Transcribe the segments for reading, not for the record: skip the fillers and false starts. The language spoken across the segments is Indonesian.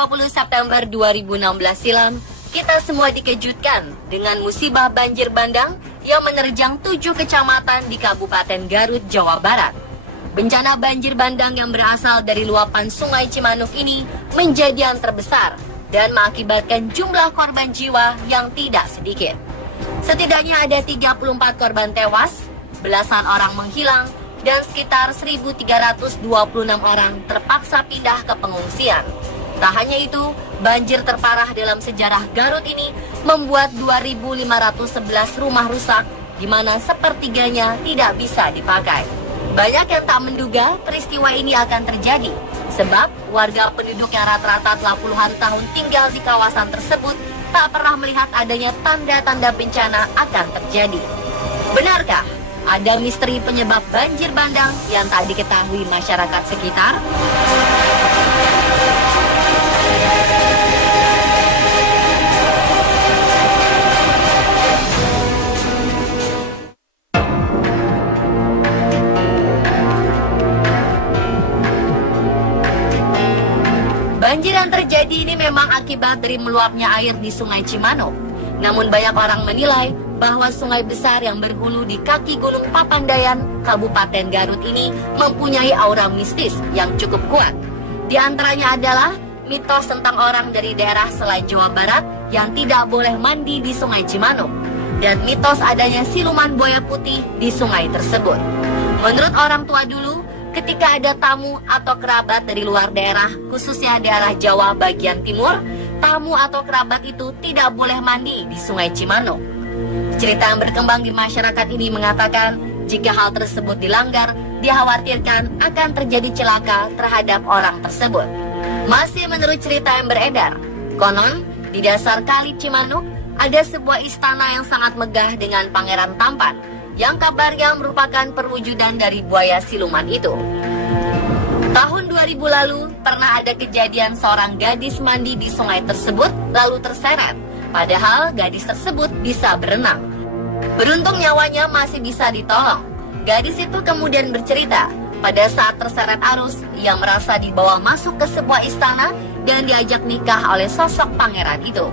20 September 2016 silam, kita semua dikejutkan dengan musibah banjir bandang yang menerjang 7 kecamatan di Kabupaten Garut, Jawa Barat. Bencana banjir bandang yang berasal dari luapan Sungai Cimanuk ini menjadi yang terbesar dan mengakibatkan jumlah korban jiwa yang tidak sedikit. Setidaknya ada 34 korban tewas, belasan orang menghilang, dan sekitar 1.326 orang terpaksa pindah ke pengungsian. Tak hanya itu, banjir terparah dalam sejarah Garut ini membuat 2.511 rumah rusak, di mana sepertiganya tidak bisa dipakai. Banyak yang tak menduga peristiwa ini akan terjadi, sebab warga penduduk yang rata-rata telah puluhan tahun tinggal di kawasan tersebut tak pernah melihat adanya tanda-tanda bencana akan terjadi. Benarkah ada misteri penyebab banjir bandang yang tak diketahui masyarakat sekitar? Banjir yang terjadi ini memang akibat dari meluapnya air di Sungai Cimanuk. Namun banyak orang menilai bahwa sungai besar yang berhulu di kaki Gunung Papandayan, Kabupaten Garut ini mempunyai aura mistis yang cukup kuat. Di antaranya adalah mitos tentang orang dari daerah selain Jawa Barat yang tidak boleh mandi di Sungai Cimanuk, dan mitos adanya siluman buaya putih di sungai tersebut. Menurut orang tua dulu, ketika ada tamu atau kerabat dari luar daerah, khususnya daerah Jawa bagian timur, tamu atau kerabat itu tidak boleh mandi di Sungai Cimanuk. Cerita yang berkembang di masyarakat ini mengatakan, jika hal tersebut dilanggar, dikhawatirkan akan terjadi celaka terhadap orang tersebut. Masih menurut cerita yang beredar, konon di dasar kali Cimanuk ada sebuah istana yang sangat megah dengan pangeran tampan, yang kabarnya merupakan perwujudan dari buaya siluman itu. Tahun 2000 lalu, pernah ada kejadian seorang gadis mandi di sungai tersebut lalu terseret, padahal gadis tersebut bisa berenang. Beruntung nyawanya masih bisa ditolong. Gadis itu kemudian bercerita, pada saat terseret arus, ia merasa dibawa masuk ke sebuah istana dan diajak nikah oleh sosok pangeran itu.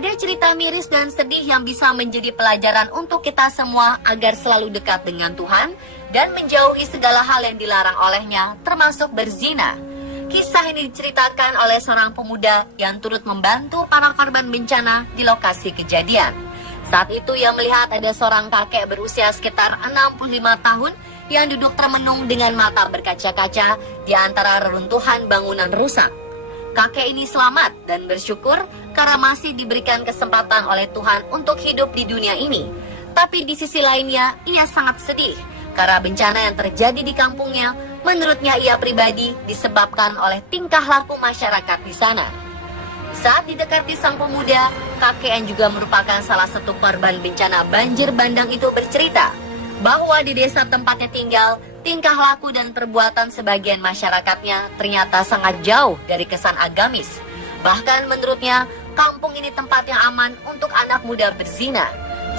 Ada cerita miris dan sedih yang bisa menjadi pelajaran untuk kita semua agar selalu dekat dengan Tuhan dan menjauhi segala hal yang dilarang olehnya, termasuk berzina. Kisah ini diceritakan oleh seorang pemuda yang turut membantu para korban bencana di lokasi kejadian. Saat itu ia melihat ada seorang kakek berusia sekitar 65 tahun yang duduk termenung dengan mata berkaca-kaca di antara reruntuhan bangunan rusak. Kakek ini selamat dan bersyukur karena masih diberikan kesempatan oleh Tuhan untuk hidup di dunia ini. Tapi di sisi lainnya, ia sangat sedih karena bencana yang terjadi di kampungnya, menurutnya ia pribadi disebabkan oleh tingkah laku masyarakat di sana. Saat didekati sang pemuda, kakek yang juga merupakan salah satu korban bencana banjir bandang itu bercerita bahwa di desa tempatnya tinggal, tingkah laku dan perbuatan sebagian masyarakatnya ternyata sangat jauh dari kesan agamis. Bahkan menurutnya, kampung ini tempat yang aman untuk anak muda berzina.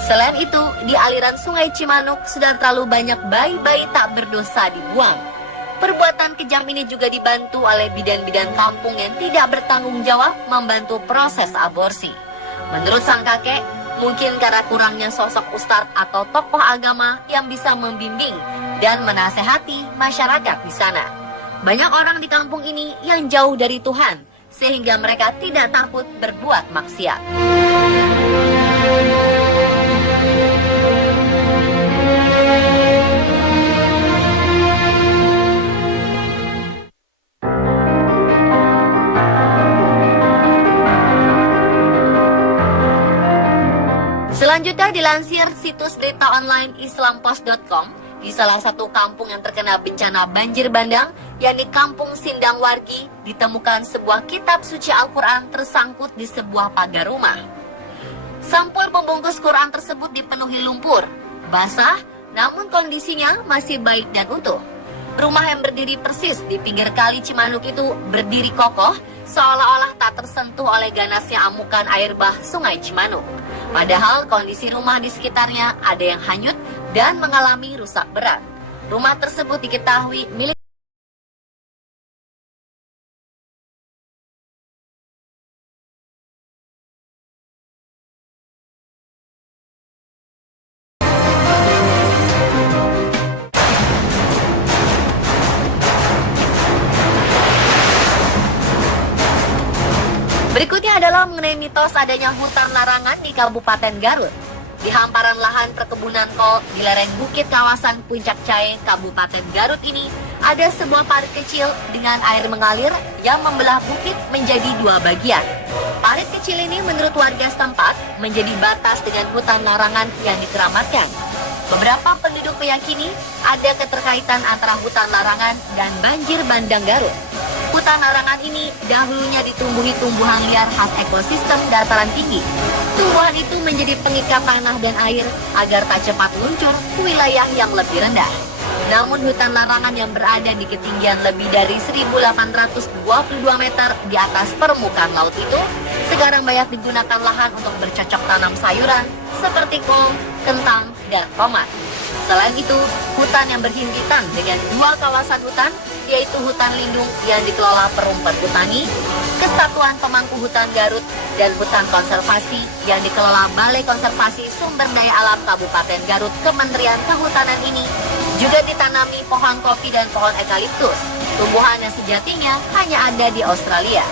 Selain itu, di aliran Sungai Cimanuk sudah terlalu banyak bayi-bayi tak berdosa dibuang. Perbuatan kejam ini juga dibantu oleh bidan-bidan kampung yang tidak bertanggung jawab membantu proses aborsi. Menurut sang kakek, mungkin karena kurangnya sosok ustadz atau tokoh agama yang bisa membimbing dan menasehati masyarakat di sana. Banyak orang di kampung ini yang jauh dari Tuhan, sehingga mereka tidak takut berbuat maksiat. Selanjutnya dilansir situs berita online islampost.com, di salah satu kampung yang terkena bencana banjir bandang, yakni Kampung Sindang Wargi, ditemukan sebuah kitab suci Al-Quran tersangkut di sebuah pagar rumah. Sampul pembungkus Quran tersebut dipenuhi lumpur, basah, namun kondisinya masih baik dan utuh. Rumah yang berdiri persis di pinggir kali Cimanuk itu berdiri kokoh, seolah-olah tak tersentuh oleh ganasnya amukan air bah Sungai Cimanuk. Padahal kondisi rumah di sekitarnya ada yang hanyut dan mengalami rusak berat. Rumah tersebut diketahui milik Berikutnya adalah mengenai mitos adanya hutan larangan di Kabupaten Garut. Di hamparan lahan perkebunan kol di lereng bukit kawasan Puncak Cahe, Kabupaten Garut ini, ada sebuah parit kecil dengan air mengalir yang membelah bukit menjadi dua bagian. Parit kecil ini menurut warga setempat menjadi batas dengan hutan larangan yang dikeramatkan. Beberapa penduduk meyakini ada keterkaitan antara hutan larangan dan banjir bandang Garut. Hutan larangan ini dahulunya ditumbuhi tumbuhan liar khas ekosistem dataran tinggi. Tumbuhan itu menjadi pengikat tanah dan air agar tak cepat meluncur ke wilayah yang lebih rendah. Namun hutan larangan yang berada di ketinggian lebih dari 1.822 meter di atas permukaan laut itu sekarang banyak digunakan lahan untuk bercocok tanam sayuran seperti kol, kentang, dan tomat. Selain itu, hutan yang berhimpitan dengan dua kawasan hutan, yaitu hutan lindung yang dikelola Perum Perhutani, Kesatuan Pemangku Hutan Garut, dan hutan konservasi yang dikelola Balai Konservasi Sumber Daya Alam Kabupaten Garut Kementerian Kehutanan ini, juga ditanami pohon kopi dan pohon eukaliptus, tumbuhan yang sejatinya hanya ada di Australia.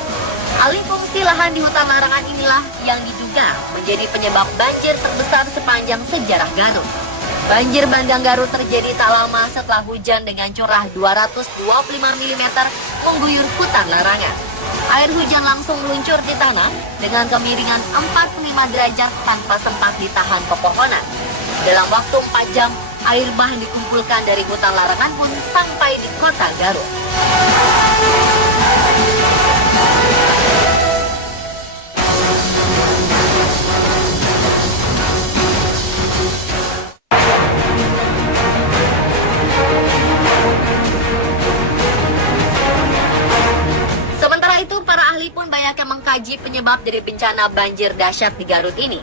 Alih fungsi lahan di hutan larangan inilah yang diduga menjadi penyebab banjir terbesar sepanjang sejarah Garut. Banjir bandang Garut terjadi tak lama setelah hujan dengan curah 225 mm mengguyur hutan larangan. Air hujan langsung meluncur di tanah dengan kemiringan 45 derajat tanpa sempat ditahan pepohonan. Dalam waktu 4 jam, air bah yang dikumpulkan dari hutan larangan pun sampai di kota Garut. Itu para ahli pun banyak yang mengkaji penyebab dari bencana banjir dahsyat di Garut ini.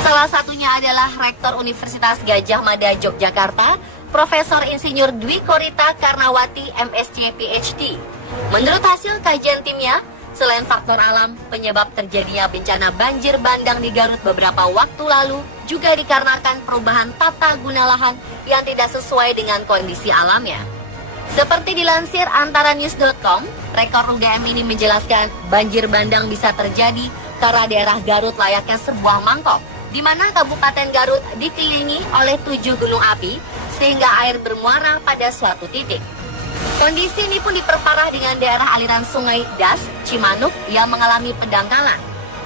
Salah satunya adalah Rektor Universitas Gadjah Mada Yogyakarta, Profesor Insinyur Dwi Korita Karnawati MSc PhD. Menurut hasil kajian timnya, selain faktor alam, penyebab terjadinya bencana banjir bandang di Garut beberapa waktu lalu juga dikarenakan perubahan tata guna lahan yang tidak sesuai dengan kondisi alamnya. Seperti dilansir antaranews.com, rektor UGM ini menjelaskan banjir bandang bisa terjadi karena daerah Garut layaknya sebuah mangkok, di mana Kabupaten Garut dikelilingi oleh 7 gunung api sehingga air bermuara pada suatu titik. Kondisi ini pun diperparah dengan daerah aliran sungai Das, Cimanuk yang mengalami pendangkalan.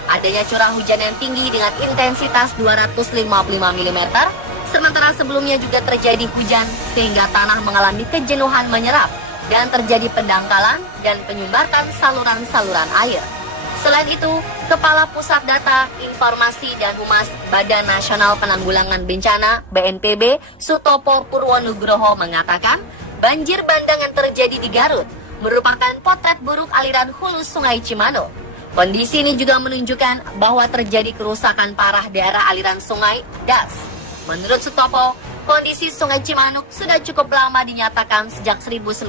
Adanya curah hujan yang tinggi dengan intensitas 255 mm, sementara sebelumnya juga terjadi hujan sehingga tanah mengalami kejenuhan menyerap dan terjadi pendangkalan dan penyumbatan saluran-saluran air. Selain itu, Kepala Pusat Data, Informasi dan Humas Badan Nasional Penanggulangan Bencana (BNPB) Sutopo Purwonugroho mengatakan, banjir bandang yang terjadi di Garut merupakan potret buruk aliran hulu Sungai Cimanuk. Kondisi ini juga menunjukkan bahwa terjadi kerusakan parah daerah aliran Sungai Das. Menurut Sutopo, kondisi Sungai Cimanuk sudah cukup lama dinyatakan sejak 1980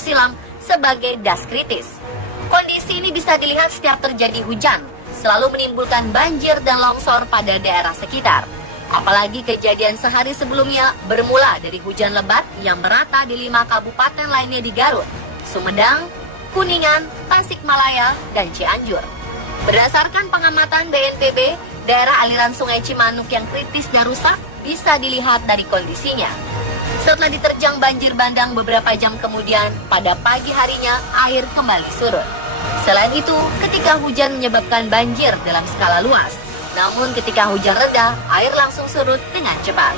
silam sebagai das kritis. Kondisi ini bisa dilihat setiap terjadi hujan, selalu menimbulkan banjir dan longsor pada daerah sekitar. Apalagi kejadian sehari sebelumnya bermula dari hujan lebat yang merata di 5 kabupaten lainnya di Garut, Sumedang, Kuningan, Tasikmalaya, dan Cianjur. Berdasarkan pengamatan BNPB, daerah aliran Sungai Cimanuk yang kritis dan rusak bisa dilihat dari kondisinya. Setelah diterjang banjir bandang beberapa jam kemudian, pada pagi harinya air kembali surut. Selain itu, ketika hujan menyebabkan banjir dalam skala luas, namun ketika hujan reda, air langsung surut dengan cepat.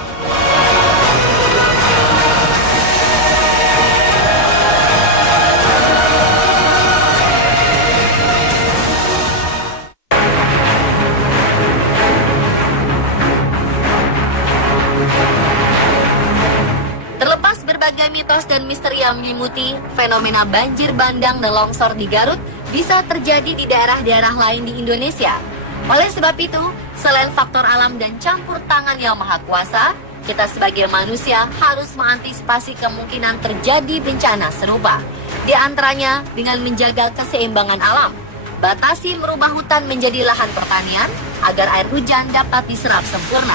Berbagai mitos dan misteri yang menyelimuti fenomena banjir bandang dan longsor di Garut bisa terjadi di daerah-daerah lain di Indonesia. Oleh sebab itu, selain faktor alam dan campur tangan yang maha kuasa, kita sebagai manusia harus mengantisipasi kemungkinan terjadi bencana serupa. Di antaranya dengan menjaga keseimbangan alam. Batasi merubah hutan menjadi lahan pertanian agar air hujan dapat diserap sempurna.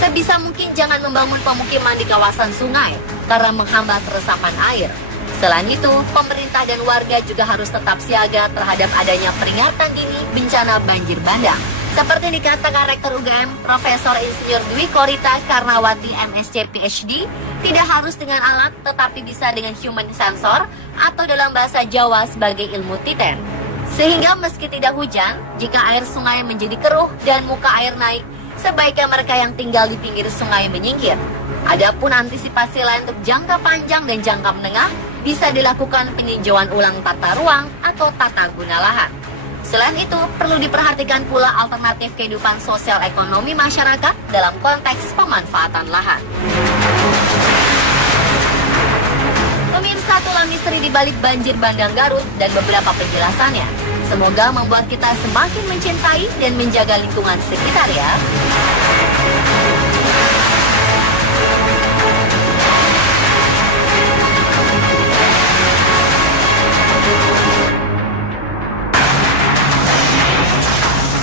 Sebisa mungkin jangan membangun pemukiman di kawasan sungai karena menghambat resapan air. Selain itu, pemerintah dan warga juga harus tetap siaga terhadap adanya peringatan dini bencana banjir bandang. Seperti dikatakan Rektor UGM, Profesor Insinyur Dwi Korita Karnawati MSc PhD, tidak harus dengan alat tetapi bisa dengan human sensor atau dalam bahasa Jawa sebagai ilmu titen. Sehingga meski tidak hujan, jika air sungai menjadi keruh dan muka air naik, sebaiknya mereka yang tinggal di pinggir sungai menyingkir. Adapun antisipasi lain untuk jangka panjang dan jangka menengah bisa dilakukan peninjauan ulang tata ruang atau tata guna lahan. Selain itu, perlu diperhatikan pula alternatif kehidupan sosial ekonomi masyarakat dalam konteks pemanfaatan lahan. Pemirsa, itulah misteri di balik banjir bandang Garut dan beberapa penjelasannya. Semoga membuat kita semakin mencintai dan menjaga lingkungan sekitar ya.